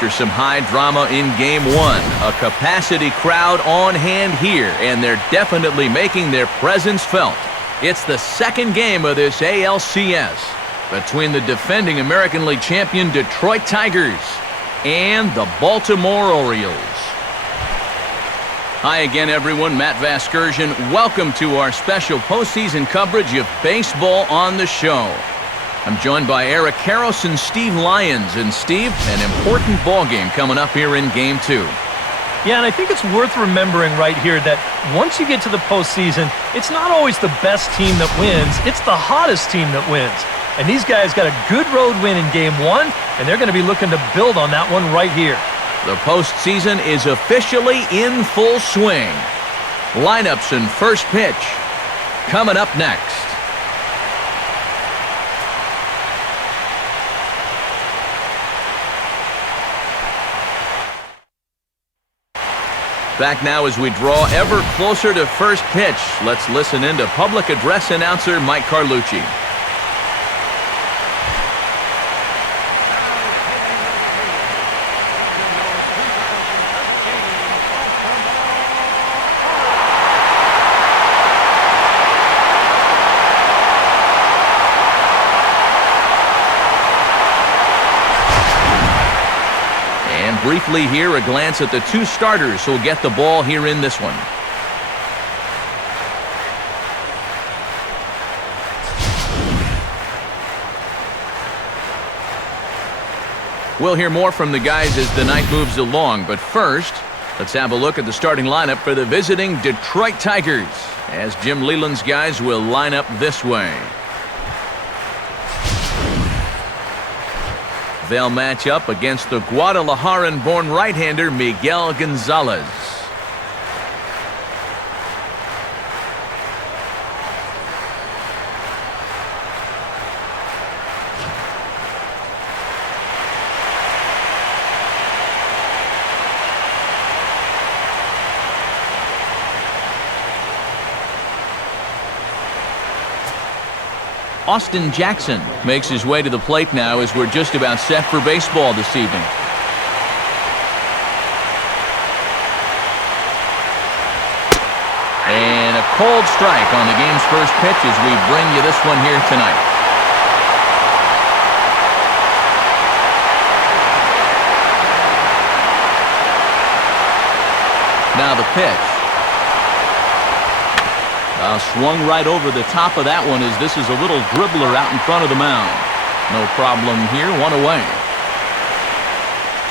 after some high drama in Game 1. A capacity crowd on hand here, and they're definitely making their presence felt. It's the second game of this ALCS between the defending American League champion Detroit Tigers and the Baltimore Orioles. Hi again, everyone. Matt Vasgersian. Welcome to our special postseason coverage of baseball on the show. I'm joined by Eric Karros and Steve Lyons. And Steve, an important ball game coming up here in Game 2. Yeah, and I think it's worth remembering right here that once you get to the postseason, it's not always the best team that wins, it's the hottest team that wins. And these guys got a good road win in Game 1, and they're going to be looking to build on that one right here. The postseason is officially in full swing. Lineups and first pitch coming up next. Back now as we draw ever closer to first pitch. Let's listen in to public address announcer Mike Carlucci. Briefly here, a glance at the two starters who'll get the ball here in this one. We'll hear more from the guys as the night moves along, but first, let's have a look at the starting lineup for the visiting Detroit Tigers, as Jim Leyland's guys will line up this way. They'll match up against the Guadalajaran-born right-hander Miguel Gonzalez. Austin Jackson makes his way to the plate now as we're just about set for baseball this evening. And a cold strike on the game's first pitch as we bring you this one here tonight. Now the pitch. Swung right over the top of that one as this is a little dribbler out in front of the mound. No problem here, one away.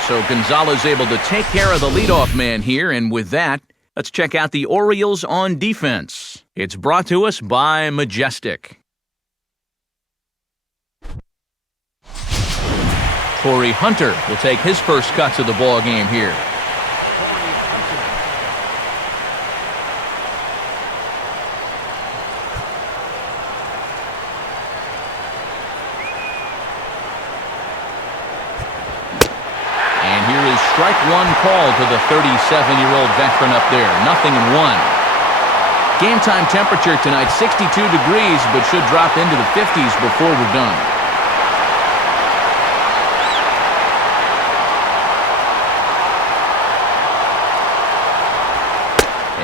So Gonzalez able to take care of the leadoff man here, and with that, let's check out the Orioles on defense. It's brought to us by Majestic. Corey Hunter will take his first cuts of the ball game here. Strike one call to the 37-year-old veteran up there. 0-1. Game time temperature tonight, 62 degrees, but should drop into the 50s before we're done.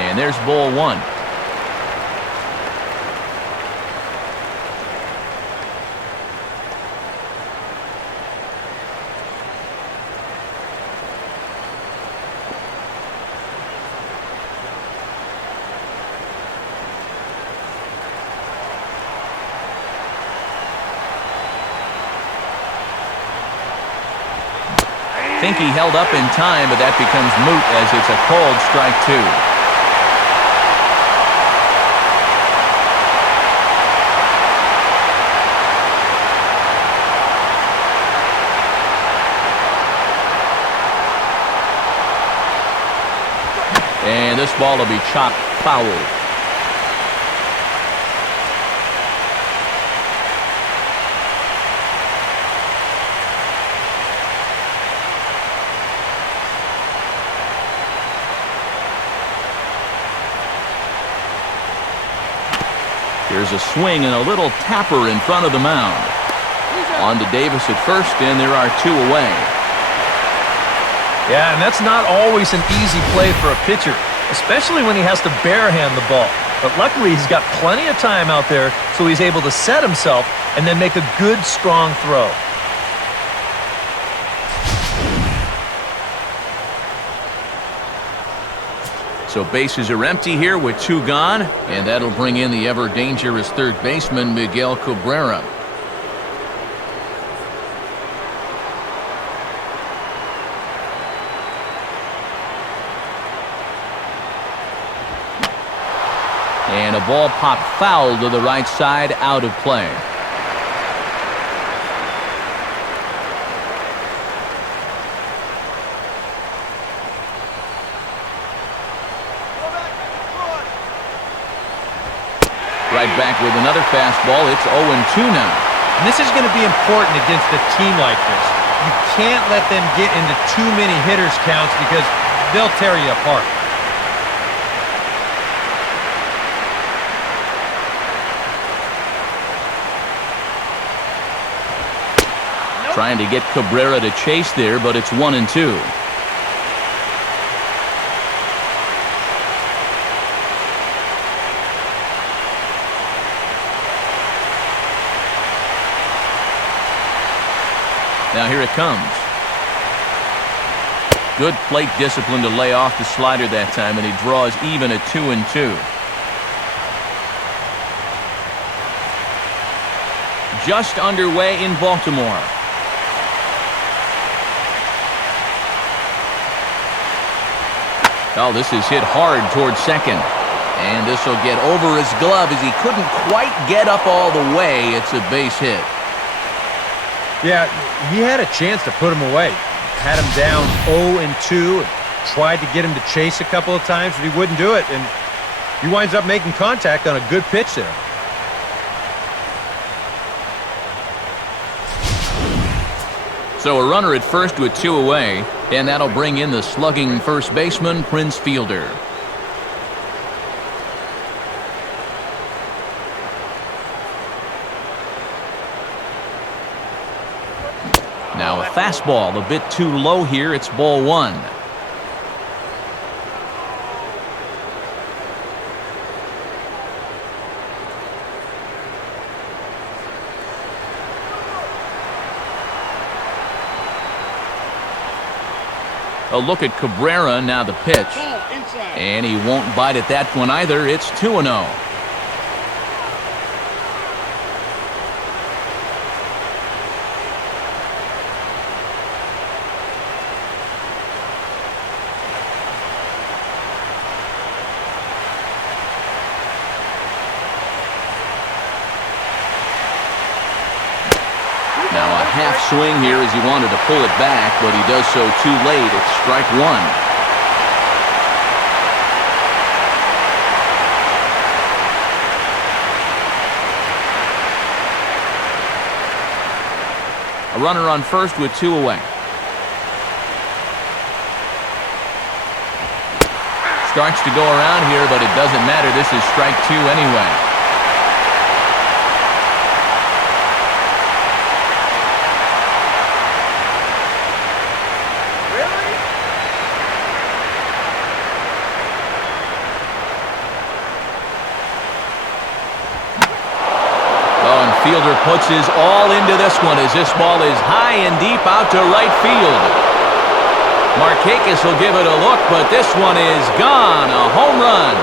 And there's ball one. I think he held up in time, but that becomes moot as it's a called strike two. And this ball will be chopped foul. Here's a swing and a little tapper in front of the mound. On to Davis at first, and there are two away. Yeah, and that's not always an easy play for a pitcher, especially when he has to barehand the ball. But luckily, he's got plenty of time out there, so he's able to set himself and then make a good, strong throw. So bases are empty here with 2 gone, and that'll bring in the ever-dangerous third baseman, Miguel Cabrera. And a ball popped foul to the right side, out of play. Right back with another fastball. It's 0-2 now. And this is going to be important against a team like this. You can't let them get into too many hitters counts because they'll tear you apart. Trying to get Cabrera to chase there, but it's 1-2. Now here it comes. Good plate discipline to lay off the slider that time, and he draws even at 2-2. Just underway in Baltimore. Oh, this is hit hard towards second. And this will get over his glove as he couldn't quite get up all the way. It's a base hit. Yeah, he had a chance to put him away. Had him down 0-2 and tried to get him to chase a couple of times, but he wouldn't do it. And he winds up making contact on a good pitch there. So a runner at first with 2 away, and that'll bring in the slugging first baseman, Prince Fielder. Now a fastball a bit too low here. It's ball 1. A look at Cabrera, now the pitch. And he won't bite at that one either. It's 2-0. Now a half swing here as he wanted to pull it back, but he does so too late. It's strike 1. A runner on first with 2 away. Starts to go around here, but it doesn't matter. This is strike 2 anyway. Fielder puts his all into this one as this ball is high and deep out to right field. Markakis will give it a look, but this one is gone. A home run.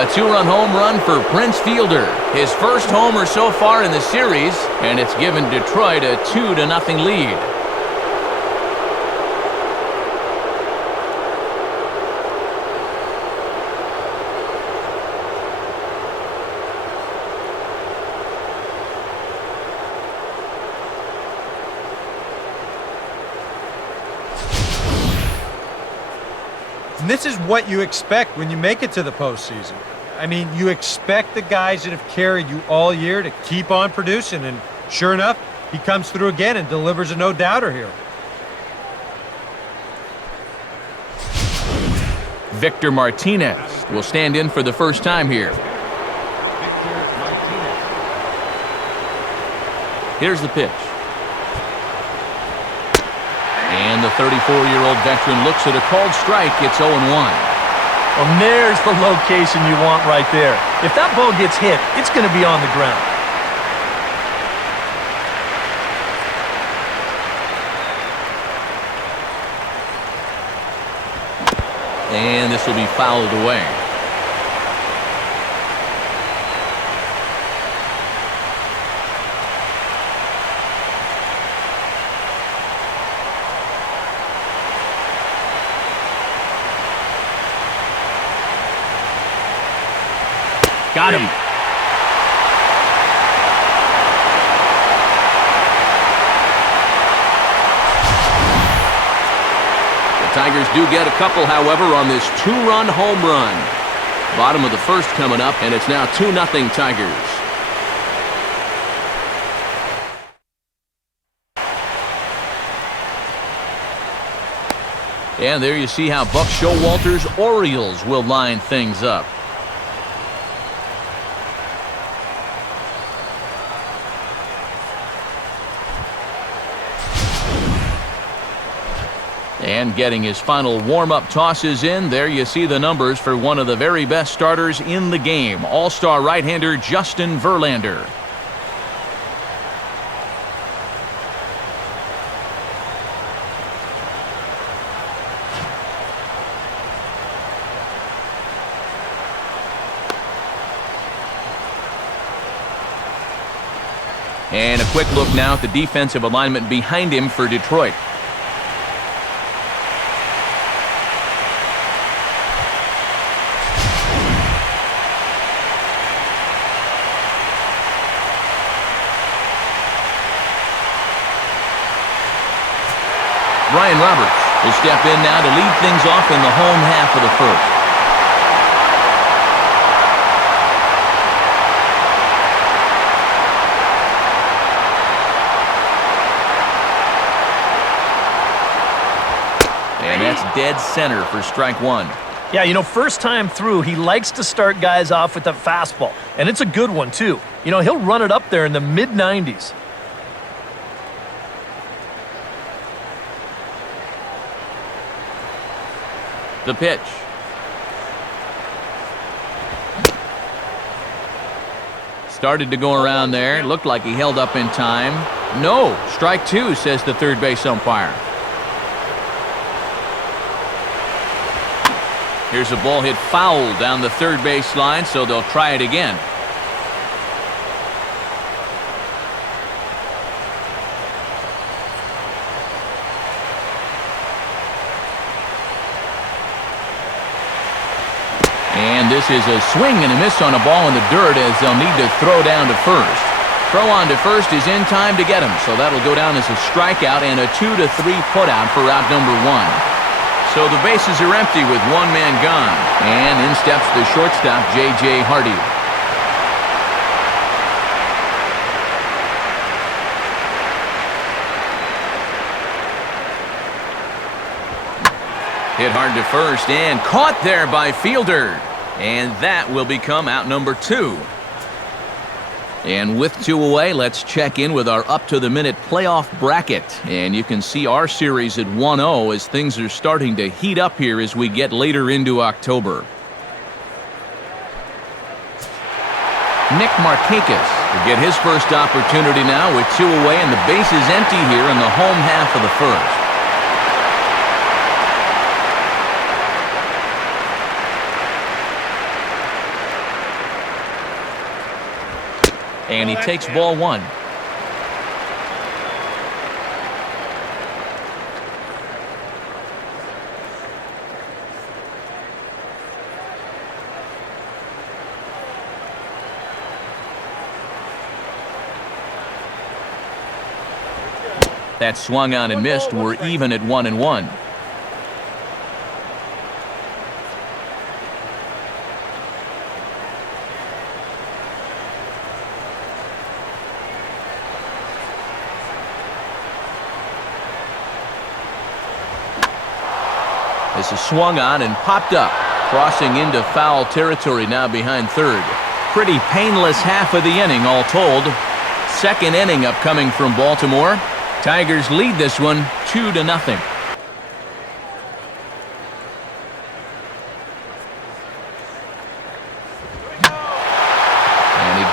A 2-run home run for Prince Fielder. His first homer so far in the series, and it's given Detroit a 2-0 lead. And this is what you expect when you make it to the postseason. I mean, you expect the guys that have carried you all year to keep on producing, and sure enough, he comes through again and delivers a no-doubter here. Victor Martinez will stand in for the first time here. Here's the pitch. the 34-year-old veteran looks at a called strike. It's 0-1. Well, there's the location you want right there. If that ball gets hit, it's going to be on the ground. And this will be fouled away. Got him. The Tigers do get a couple, however, on this two-run home run. Bottom of the first coming up, and it's now 2-0 Tigers. And there you see how Buck Showalter's Orioles will line things up. And getting his final warm-up tosses in, there you see the numbers for one of the very best starters in the game, all-star right-hander Justin Verlander. And a quick look now at the defensive alignment behind him for Detroit. Brian Roberts will step in now to lead things off in the home half of the first. And that's dead center for strike one. Yeah, you know, first time through, he likes to start guys off with a fastball. And it's a good one, too. You know, he'll run it up there in the mid-90s. The pitch. Started to go around there. Looked like he held up in time. No, strike two, says the third base umpire. Here's a ball hit foul down the third base line, so they'll try it again. And this is a swing and a miss on a ball in the dirt as they'll need to throw down to first. Throw on to first is in time to get him, so that'll go down as a strikeout and a 2-3 putout for out number one. So the bases are empty with one man gone. And in steps the shortstop, J.J. Hardy. Hit hard to first and caught there by Fielder. And that will become out number two. And with two away, let's check in with our up-to-the-minute playoff bracket. And you can see our series at 1-0 as things are starting to heat up here as we get later into October. Nick Markakis will get his first opportunity now with two away, and the base is empty here in the home half of the first. And he takes ball one. That swung on and missed. We're even at 1-1. This is swung on and popped up, crossing into foul territory now behind third. Pretty painless half of the inning all told. Second inning upcoming from Baltimore. Tigers lead this one 2-0.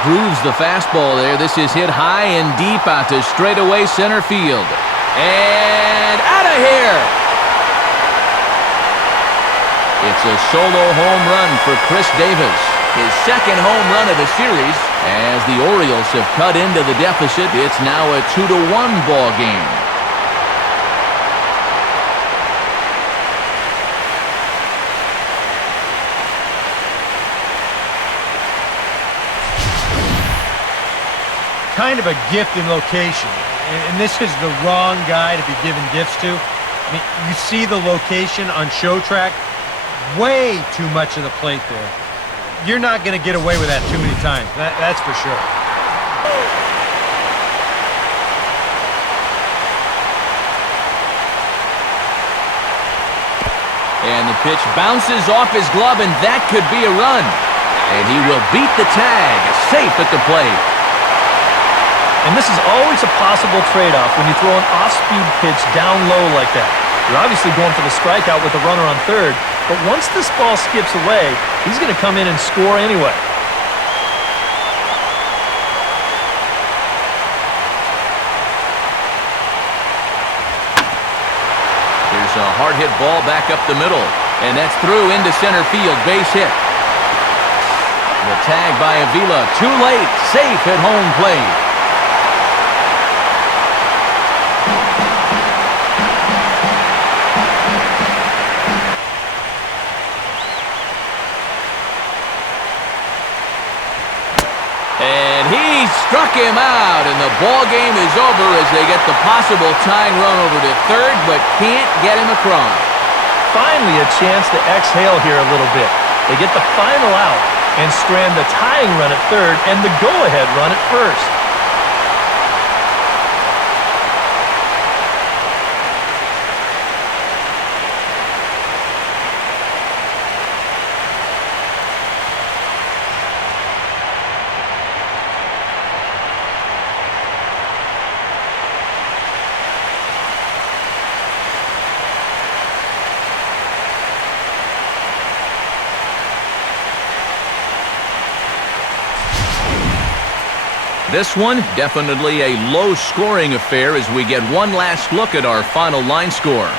grooves the fastball there. This is hit high and deep out to straightaway center field. And out of here! It's a solo home run for Chris Davis. His second home run of the series. As the Orioles have cut into the deficit, it's now a 2-1 ball game. Kind of a gift in location, and this is the wrong guy to be giving gifts to. I mean, you see the location on show track, way too much of the plate there. You're not going to get away with that too many times, that's for sure. And the pitch bounces off his glove, and that could be a run. And he will beat the tag, safe at the plate. And this is always a possible trade-off when you throw an off-speed pitch down low like that. You're obviously going for the strikeout with the runner on third, but once this ball skips away, he's going to come in and score anyway. Here's a hard-hit ball back up the middle, and that's through into center field, base hit. The tag by Avila, too late, safe at home plate. Struck him out, and the ball game is over as they get the possible tying run over to third, but can't get him across. Finally a chance to exhale here a little bit. They get the final out and strand the tying run at third and the go-ahead run at first. This one, definitely a low-scoring affair as we get one last look at our final line score.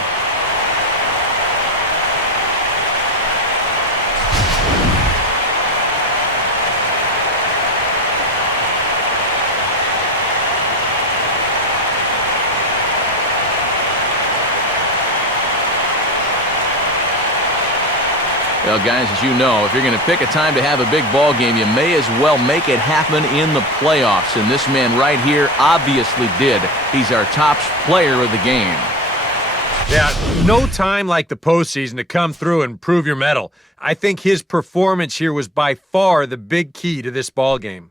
Well, guys, as you know, if you're going to pick a time to have a big ball game, you may as well make it happen in the playoffs. And this man right here obviously did. He's our top player of the game. Yeah, no time like the postseason to come through and prove your mettle. I think his performance here was by far the big key to this ball game.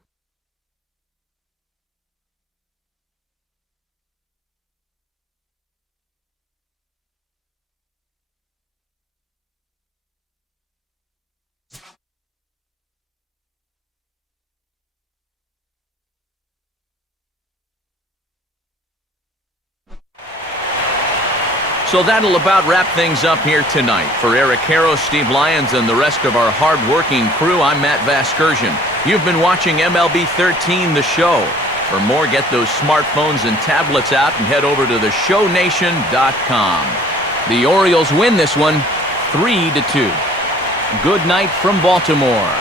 So that'll about wrap things up here tonight. For Eric Harrow, Steve Lyons, and the rest of our hard-working crew, I'm Matt Vasgersian. You've been watching MLB 13, The Show. For more, get those smartphones and tablets out and head over to theshownation.com. The Orioles win this one 3-2. Good night from Baltimore.